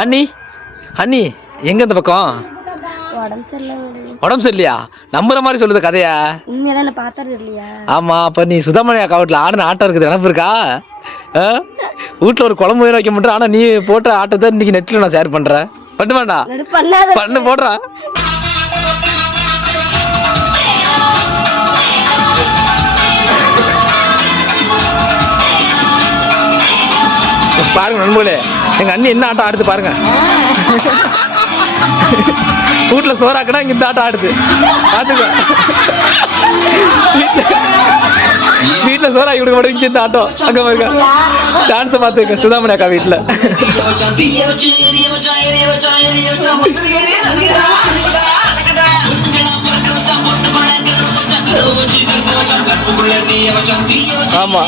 அண்ணி அண்ணி எங்க இந்த பக்கம்? உடம்பு சரியில்லை உடம்பு சரியில்லையா? நம்புற மாதிரி சொல்லுது கதையா. உண்மையெல்லாம் என்ன பார்த்தது இல்லையா ஆமா அப்ப நீ சுதாமணி அக்கா வீட்டுல ஆடின ஆட்டம் இருக்குது. நினப்பு இருக்கா? வீட்டுல ஒரு குழம்பு வேற வைக்க மாட்டேன். ஆனா நீ போட்ட ஆட்டத்தை இன்னைக்கு நெட்ல நான் ஷேர் பண்றேன். பண்ணு வேண்டாம். பண்ணு போடுறா. பாருங்க நண்பர்களே. எங்க அண்ணி என்ன ஆட்டம் ஆடுது பாருங்க. வீட்டுல சோறாக்கடா இங்க இந்த ஆட்டம் ஆடுது. பாத்துக்கோ. வீட்டுல சோறா கொடுக்க மட்டும் இங்க இந்த ஆட்டம். அங்க பாருங்க. டான்ஸ் பாத்துக்க சுதாமணி அக்கா வீட்டுல. ஆமா.